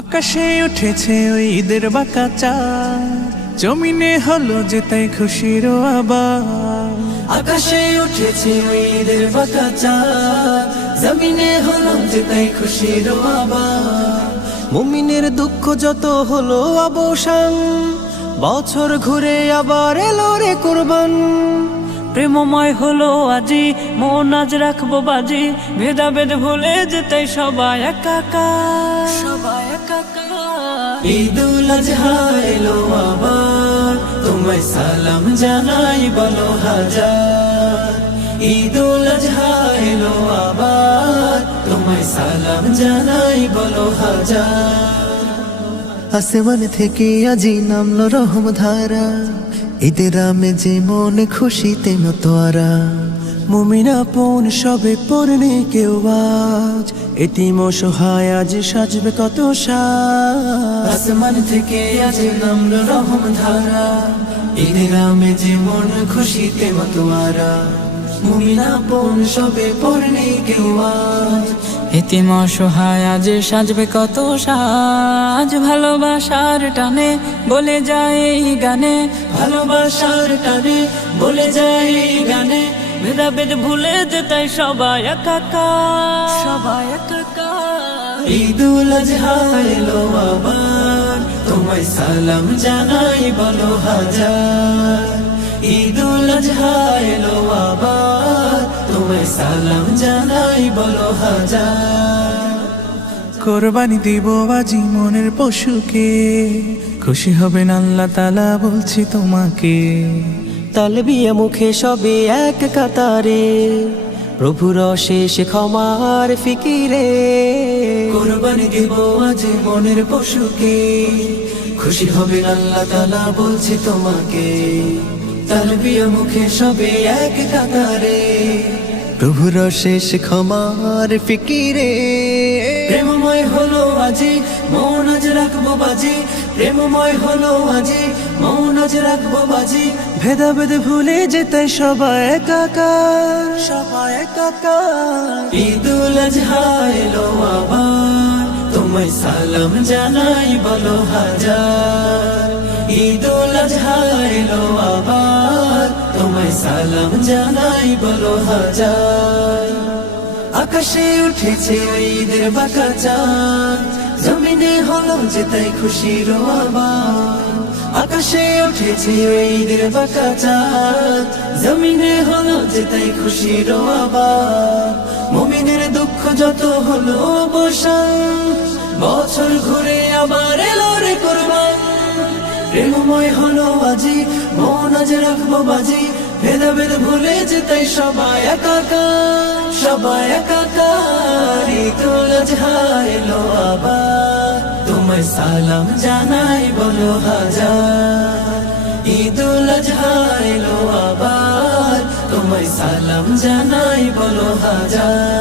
আকাশে উঠেছে ওই ঈদের বাঁকা চাঁদ, জমিনে হলো যে তাই খুশির আবার। আকাশে উঠেছে ওই ঈদের বাঁকা চাঁদ, জমিনে হলো যে তাই খুশির আবার। মুমিনের দুঃখ যত হলো অবসান, বছর ঘুরে আবার এলো রে কুরবান। প্রেমময় হলো আজি, মন আজ রাখবো বাজি, ভেদাভেদ ভুলে যেতে সবাই একাকার, সবাই একাকার। ঈদুল আজহা এলো আবার, তোমায় সালাম জানাই বলো হাজার। ঈদুল আজহা এলো আবার, তোমায় সালাম জানাই বলো হাজার। আসমান থেকে আজি নামলো রহম ধারা, ঈদের আমেজে মনে খুশিতে মতোয়ারা। মুমিন আপন সবে পড়নে কেউ আজ, এতিম অসহায় আজ সাজবে কত সাজ। আসমান থেকে আজি নামলো রহম ধারা, ঈদের আমেজে মন খুশিতে মতোয়ারা। মুমিন আপন সবে পড়নে কেউ আজ, এতিম অসহায় আজ সাজবে কত সাজ। ভালোবাসার টানে বলে যায় এই গানে, ভালোবাসার টানে বলে যায় এই গানে। ভেদাভেদ ভুলে যেতে সবাই একাকার, সবাই একাকার। ঈদুল আজহা এলো আবার, তোমায় সালাম জানাই বলো হাজার। ঈদুল আজহা এলো আবার, তোমায় সালাম জানাই বলো হাজার। কোরবানি দিব আজি মনের পশুকে, খুশি হবেন আল্লাহ তাআলা বলছি তোমাকে। তালবিয়া মুখে সবে এক কাতারে, প্রভুর অশেষ ক্ষমার ফিকিরে। কোরবানি দিব আজ মনের পশুকে, খুশি হবেন আল্লাহ তাআলা বলছি তোমাকে। তালবিয়া মুখে সবে এক কাতারে, প্রভুর অশেষ ক্ষমার ফিকিরে। প্রেমময় হলো আজি মন আজ রাখবো বাজি, প্রেমময় হলো আজি মন আজ রাখবো বাজি। ভেদাভেদ ভুলে যেতে সবাই একাকার, সবাই একাকার। ঈদুল আজহা এলো আবার, তোমায় সালাম জানাই বলো হাজার। ঈদুল আজহা এলো আবার, তোমায় সালাম জানাই বলো হাজার। আকাশে উঠেছে ঈদের বাঁকা চাঁদ, জমিনে হলো যে তাই খুশির আবার। আকাশে উঠেছে ঈদের বাঁকা চাঁদ, জমিনে হলো যে তাই খুশির আবার। মুমিনের দুঃখ যত হলো অবসান, বছর ঘুরে আবার এলো রে কুরবান। প্রেমময় হলো আজি মন আজ রাখবো বাজি, ভেদাভেদ ভুলে যেতে সবাই একাকার, সবাই একাকার। ঈদুল আজহা এলো আবার, তোমায় সালাম জানাই বলো হাজার। ঈদুল আজহা এলো আবার, তোমায় সালাম জানাই বলো হাজার।